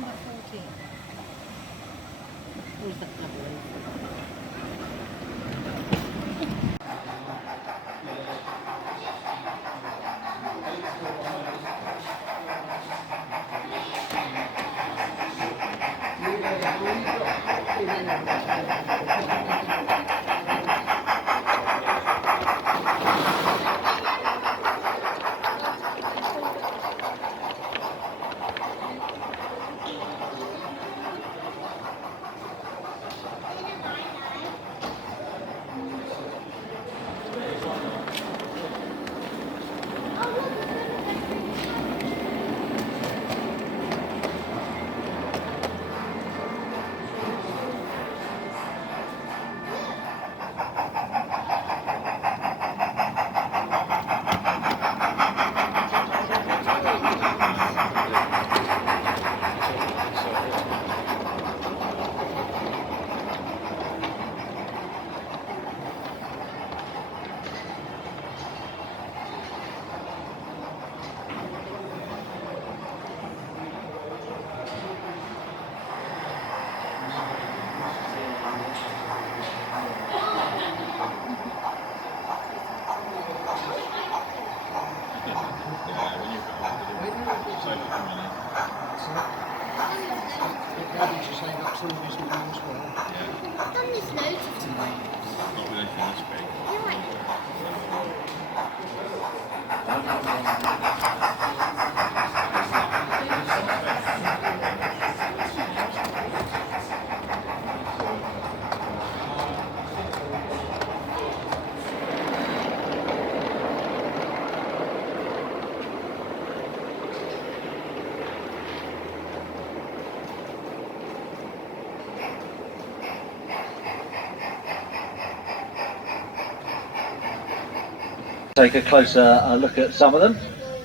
number 14. Where's that number? I've done this loads of times. Not with anything this big. Take a closer look at some of them.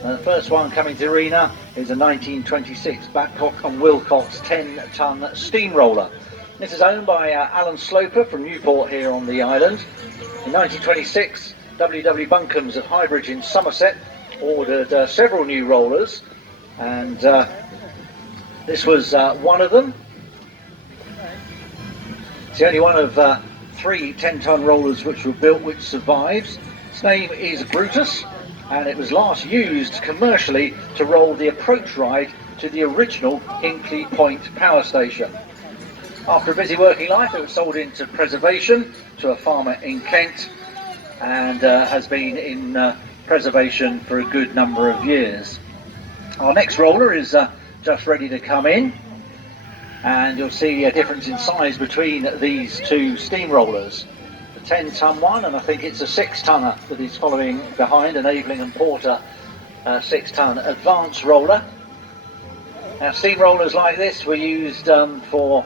The first one coming to the arena is a 1926 Babcock and Wilcox 10-ton steamroller. This is owned by Alan Sloper from Newport here on the island. In 1926, W.W. Buncombs at Highbridge in Somerset ordered several new rollers, and this was one of them. It's the only one of 3 10-ton rollers which were built which survives. Its name is Brutus, and it was last used commercially to roll the approach ride to the original Hinkley Point power station. After a busy working life, it was sold into preservation to a farmer in Kent, and has been in preservation for a good number of years. Our next roller is just ready to come in, and you'll see a difference in size between these two steamrollers. 10-ton one, and I think it's a 6-tonner that is following behind, an Aveling and Porter 6-ton advance roller. Now, steamrollers like this were used for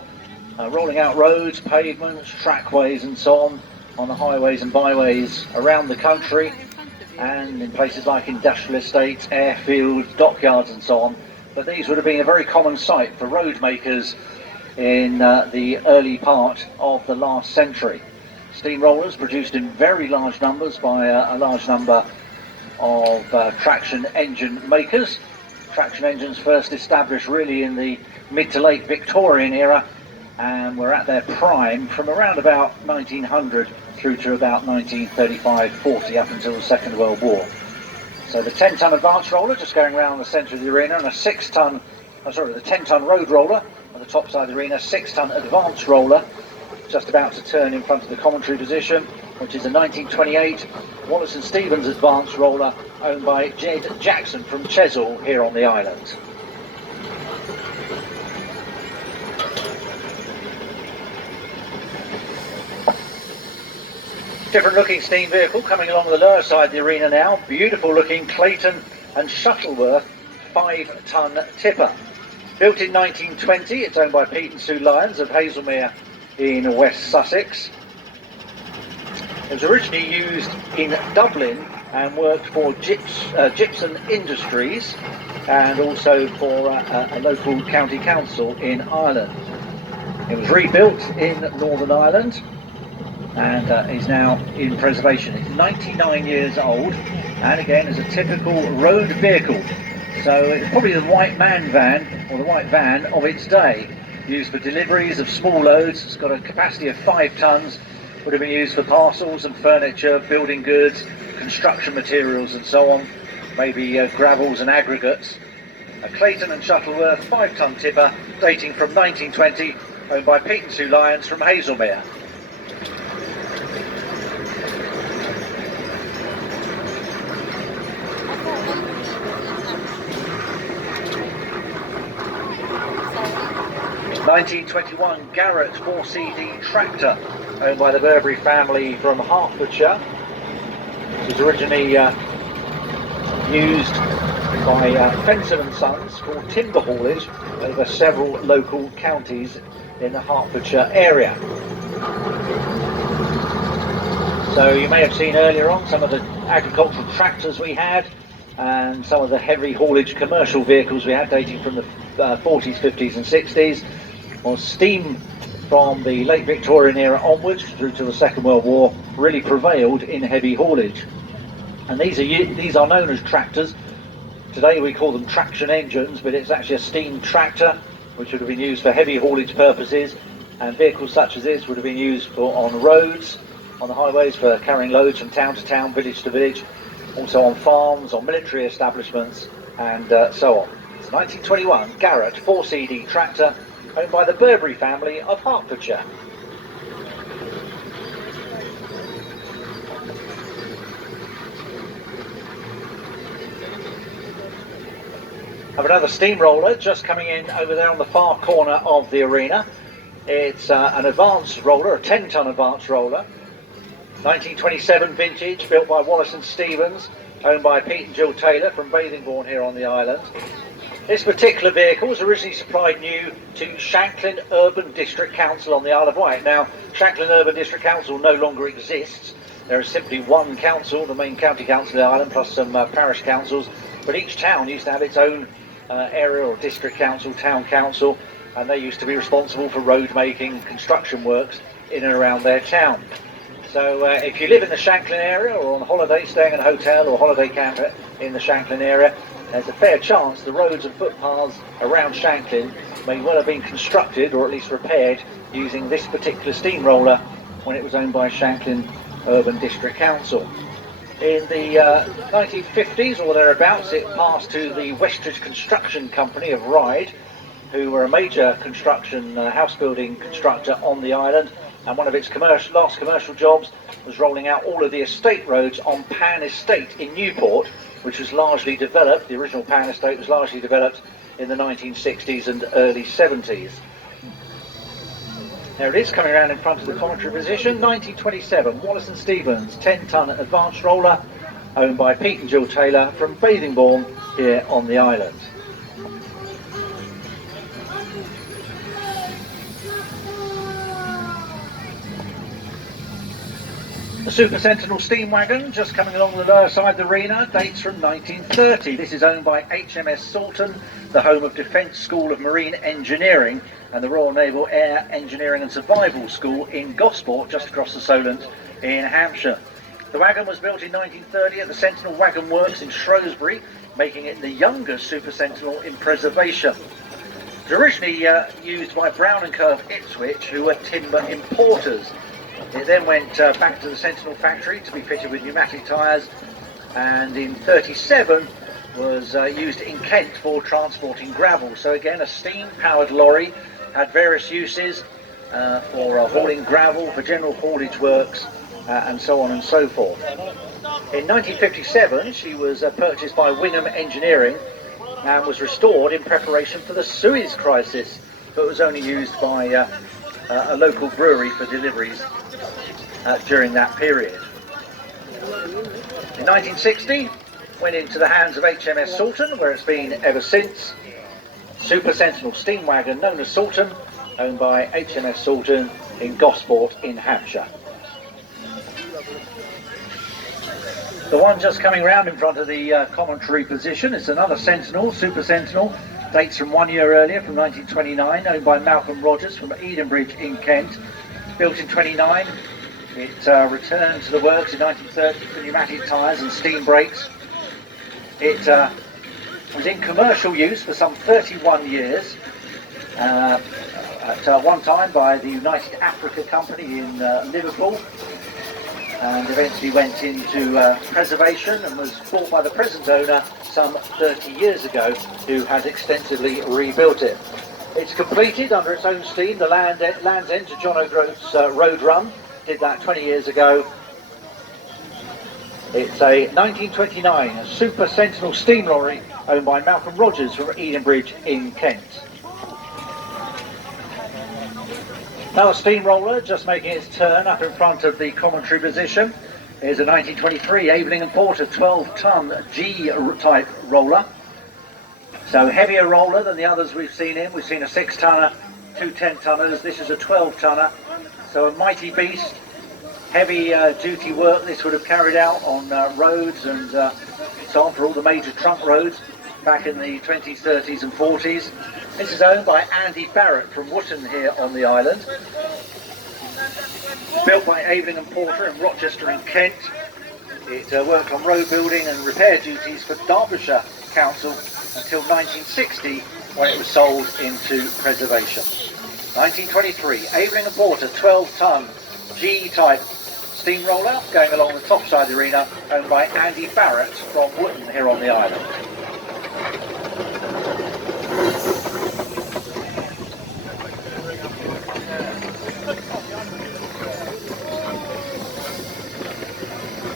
rolling out roads, pavements, trackways and so on the highways and byways around the country, and in places like industrial estates, airfields, dockyards and so on. But these would have been a very common sight for road makers in the early part of the last century. Steamrollers produced in very large numbers by a large number of traction engine makers. Traction engines first established really in the mid to late Victorian era, and were at their prime from around about 1900 through to about 1935-40, up until the Second World War. So the 10-ton advance roller just going around the centre of the arena, and a 10-ton road roller on the top side of the arena, 6-ton advance roller just about to turn in front of the commentary position, which is a 1928 Wallace and Stevens advance roller owned by Jed Jackson from Chesil here on the island. Different looking steam vehicle coming along the lower side of the arena now. Beautiful looking Clayton and Shuttleworth 5-ton tipper. Built in 1920, it's owned by Pete and Sue Lyons of Hazelmere in West Sussex. It was originally used in Dublin and worked for Gypsum Industries, and also for a local county council in Ireland. It was rebuilt in Northern Ireland and is now in preservation. It's 99 years old, and again is a typical road vehicle. So it's probably the white man van or the Wight van of its day, used for deliveries of small loads. It's got a capacity of 5 tonnes, would have been used for parcels and furniture, building goods, construction materials and so on, maybe gravels and aggregates. A Clayton and Shuttleworth 5-tonne tipper dating from 1920, owned by Pete and Sue Lyons from Hazelmere. (1921) Garrett 4CD tractor, owned by the Burberry family from Hertfordshire. It was originally used by Fenton and Sons for timber haulage over several local counties in the Hertfordshire area. So you may have seen earlier on some of the agricultural tractors we had and some of the heavy haulage commercial vehicles we had dating from the 40s, 50s and 60s. Well, steam from the late Victorian era onwards through to the Second World War really prevailed in heavy haulage. And these are known as tractors. Today we call them traction engines, but it's actually a steam tractor which would have been used for heavy haulage purposes, and vehicles such as this would have been used on roads, on the highways for carrying loads from town to town, village to village, also on farms, on military establishments and so on. It's a 1921 Garrett 4CD tractor owned by the Burberry family of Hertfordshire. Have another steamroller just coming in over there on the far corner of the arena. It's an advanced roller, a 10-tonne advanced roller, 1927 vintage, built by Wallace and Stevens, owned by Pete and Jill Taylor from Bathingbourne here on the island. This particular vehicle was originally supplied new to Shanklin Urban District Council on the Isle of Wight. Now, Shanklin Urban District Council no longer exists. There is simply one council, the main county council of the island, plus some parish councils, but each town used to have its own area or district council, town council, and they used to be responsible for road making, construction works in and around their town. So if you live in the Shanklin area or on holiday, staying in a hotel or holiday camp in the Shanklin area, there's a fair chance the roads and footpaths around Shanklin may well have been constructed or at least repaired using this particular steamroller when it was owned by Shanklin Urban District Council. In the 1950s or thereabouts, it passed to the Westridge Construction Company of Ryde, who were a major construction, house building constructor on the island, and one of its last commercial jobs was rolling out all of the estate roads on Pan Estate in Newport, which was largely developed, the original Pan Estate was largely developed in the 1960s and early 70s. There it is, coming around in front of the commentary position, 1927 Wallace and Stevens 10-tonne advanced roller, owned by Pete and Jill Taylor from Bathingbourne here on the island. The Super Sentinel steam wagon, just coming along the lower side of the arena, dates from 1930. This is owned by HMS Salton, the home of Defence School of Marine Engineering and the Royal Naval Air Engineering and Survival School in Gosport, just across the Solent in Hampshire. The wagon was built in 1930 at the Sentinel Wagon Works in Shrewsbury, making it the youngest Super Sentinel in preservation. It was originally used by Brown & Curve Ipswich, who were timber importers. It then went back to the Sentinel factory to be fitted with pneumatic tyres, and in 1937 was used in Kent for transporting gravel. So again, a steam-powered lorry, had various uses for hauling gravel, for general haulage works, and so on and so forth. In 1957, she was purchased by Wingham Engineering and was restored in preparation for the Suez crisis, but was only used by a local brewery for deliveries during that period. In 1960, went into the hands of HMS Salton, where it's been ever since. Super Sentinel steam wagon known as Salton, owned by HMS Salton in Gosport in Hampshire. The one just coming round in front of the commentary position is another Sentinel, Super Sentinel, dates from 1 year earlier, from 1929, owned by Malcolm Rogers from Edenbridge in Kent. Built in 29, it returned to the works in 1930 for pneumatic tyres and steam brakes. It was in commercial use for some 31 years. At one time by the United Africa Company in Liverpool, and eventually went into preservation and was bought by the present owner some 30 years ago, who has extensively rebuilt it. It's completed under its own steam, the Land's End to John O'Groats road run, did that 20 years ago. It's a 1929 Super Sentinel steam lorry owned by Malcolm Rogers from Edenbridge in Kent. Now a steamroller just making its turn up in front of the commentary position is a 1923 Aveling & Porter 12-ton G-type roller. So heavier roller than the others we've seen in. We've seen a 6-tonner, 2 10-tonners. This is a 12-tonner. So a mighty beast. Heavy duty work this would have carried out on roads and so on for all the major trunk roads back in the 20s, 30s and 40s. This is owned by Andy Barrett from Wootton here on the island. Built by Aveling & Porter in Rochester in Kent. It worked on road building and repair duties for Derbyshire Council until 1960, when it was sold into preservation. 1923, Aveling & Porter 12-ton G-type steamroller going along the top side of the arena, owned by Andy Barrett from Wootton here on the island.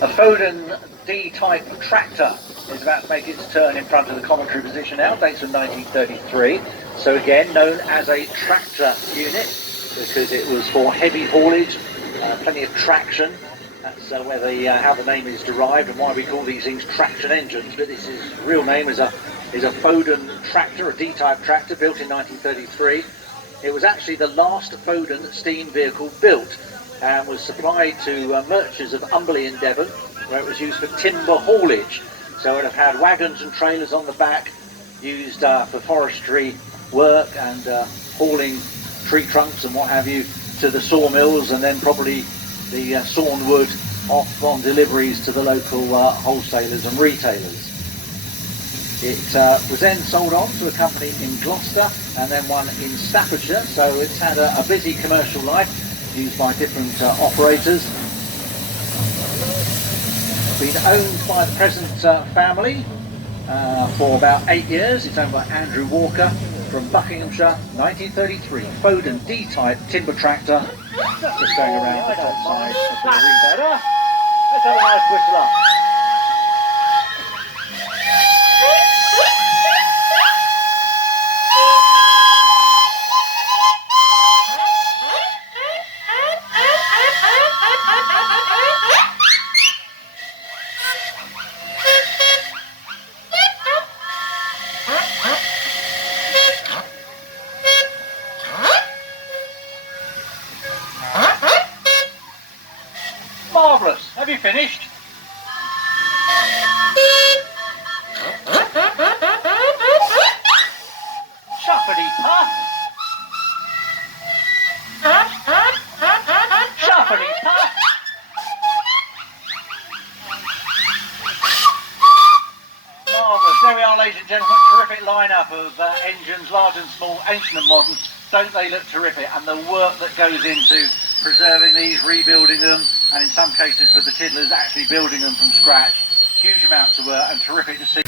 A Foden D-type tractor is about to make its turn in front of the commentary position now, dates from 1933. So again, known as a tractor unit because it was for heavy haulage, plenty of traction. That's where how the name is derived and why we call these things traction engines. But this is real name is a Foden tractor, a D-type tractor built in 1933. It was actually the last Foden steam vehicle built, and was supplied to Murchers of Umberley in Devon, where it was used for timber haulage. So it would have had wagons and trailers on the back, used for forestry work and hauling tree trunks and what have you to the sawmills, and then probably the sawn wood off on deliveries to the local wholesalers and retailers. It was then sold on to a company in Gloucester and then one in Staffordshire, so it's had a busy commercial life, used by different operators. Been owned by the present family for about 8 years. It's owned by Andrew Walker from Buckinghamshire, 1933. Foden D-type timber tractor, just going around the top side of the arena. Let's have a nice whistle up. Marvellous. Have you finished? Shuffity puff. Shuffity puff. Marvellous. There we are, ladies and gentlemen. Terrific lineup of engines, large and small, ancient and modern. Don't they look terrific? And the work that goes into preserving these, rebuilding them, and in some cases with the tiddlers actually building them from scratch. Huge amounts of work and terrific to see.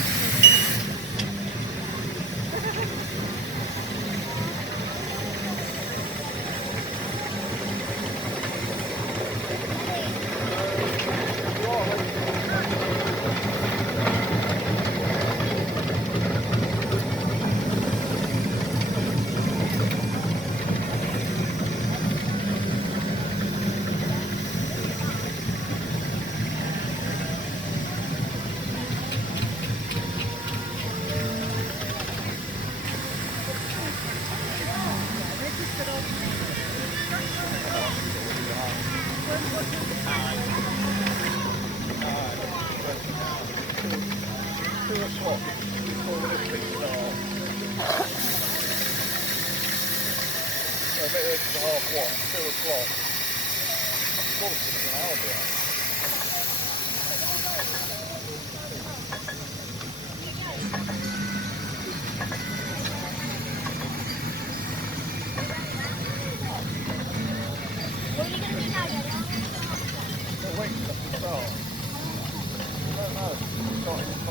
got